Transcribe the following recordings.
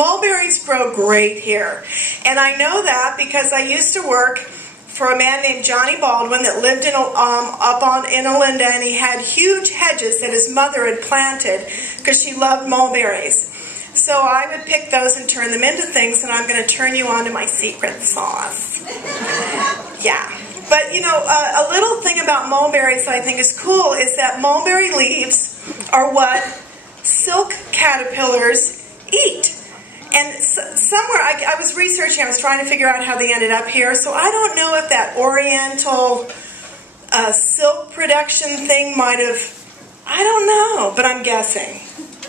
mulberries grow great here. And I know that because I used to work for a man named Johnny Baldwin that lived in Olinda, and he had huge hedges that his mother had planted because she loved mulberries. So I would pick those and turn them into things, and I'm going to turn you on to my secret sauce. Yeah. But, you know, a little thing about mulberries that I think is cool is that mulberry leaves are what silk caterpillars eat. And somewhere, I was researching, I was trying to figure out how they ended up here, so I don't know if that oriental silk production thing might have, I don't know, but I'm guessing.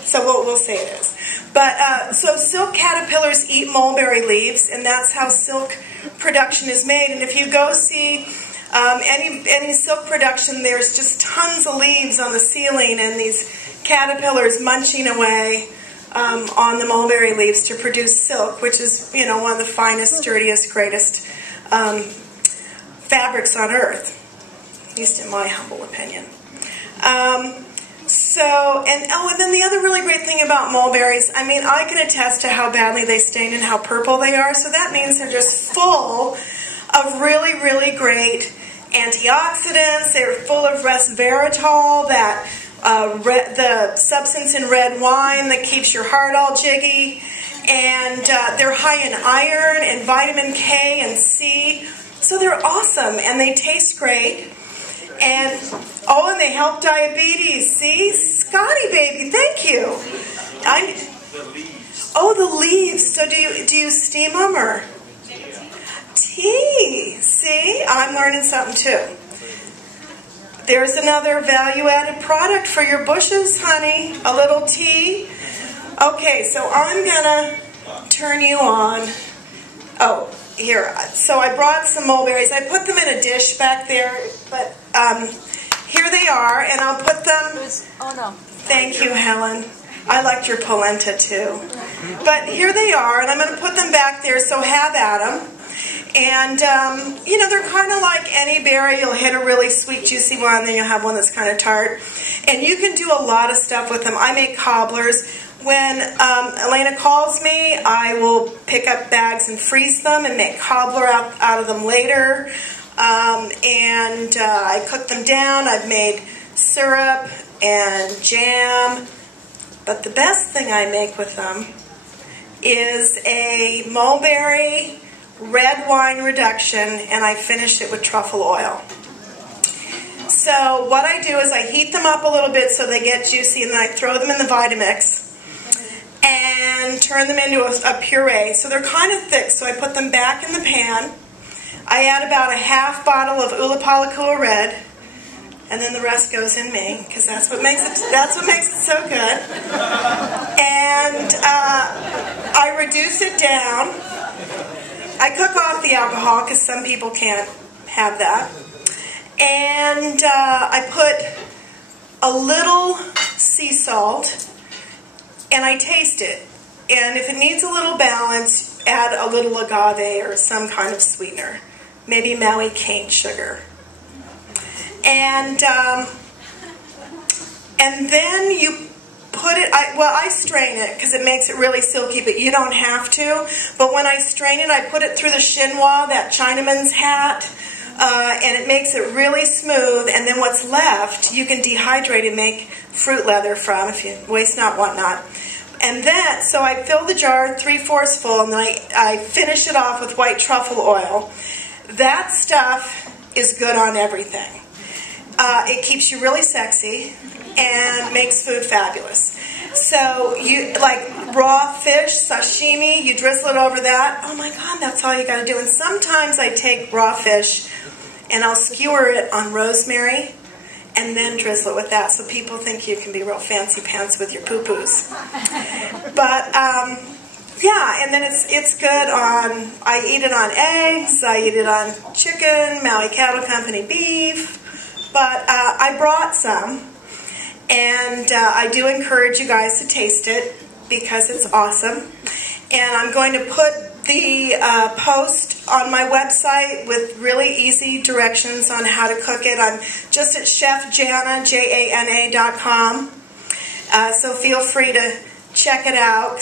So we'll say it is. But, so silk caterpillars eat mulberry leaves, and that's how silk production is made. And if you go see any silk production, there's just tons of leaves on the ceiling and these caterpillars munching away on the mulberry leaves to produce silk, which is, you know, one of the finest, sturdiest, greatest fabrics on earth, at least in my humble opinion. And then the other really great thing about mulberries, I mean, I can attest to how badly they stain and how purple they are, so that means they're just full of really, really great antioxidants. They're full of resveratrol, the substance in red wine that keeps your heart all jiggy, and they're high in iron and vitamin K and C, so they're awesome, and they taste great. And they help diabetes. See? Scotty, baby, thank you. The leaves. So do you steam them or? Tea. See? I'm learning something too. There's another value-added product for your bushes, honey. A little tea. Okay, so I'm going to turn you on. Oh, here. So I brought some mulberries. I put them in a dish back there, but here they are, and I'll put them... Oh, no. Thank you, Helen. I liked your polenta, too. But here they are, and I'm going to put them back there, so have at them. And, you know, they're kind of like any berry. You'll hit a really sweet, juicy one, then you'll have one that's kind of tart. And you can do a lot of stuff with them. I make cobblers. When Elena calls me, I will pick up bags and freeze them and make cobbler out of them later. I cook them down. I've made syrup and jam. But the best thing I make with them is a mulberry red wine reduction, and I finish it with truffle oil. So what I do is I heat them up a little bit so they get juicy, and then I throw them in the Vitamix and turn them into a puree. So they're kind of thick, so I put them back in the pan. I add about a half bottle of Ulapalakua Red, and then the rest goes in me, because that's what makes it so good. And I reduce it down. I cook off the alcohol, because some people can't have that. And I put a little sea salt, and I taste it. And if it needs a little balance, add a little agave or some kind of sweetener. Maybe Maui cane sugar. And then you put it, I strain it because it makes it really silky, but you don't have to. But when I strain it, I put it through the chinois, that Chinaman's hat, and it makes it really smooth. And then what's left, you can dehydrate and make fruit leather from, if you waste not, want not. And then, so I fill the jar 3/4 full, and then I finish it off with white truffle oil. That stuff is good on everything. It keeps you really sexy and makes food fabulous. So you like raw fish, sashimi, you drizzle it over that. Oh my God, that's all you got to do. And sometimes I take raw fish and I'll skewer it on rosemary and then drizzle it with that, so people think you can be real fancy pants with your poo-poos. But yeah, and then it's good on, I eat it on eggs, I eat it on chicken, Maui Cattle Company beef, but I brought some, and I do encourage you guys to taste it because it's awesome. And I'm going to put the post on my website with really easy directions on how to cook it. I'm just at chefjana, JANA.com, so feel free to check it out.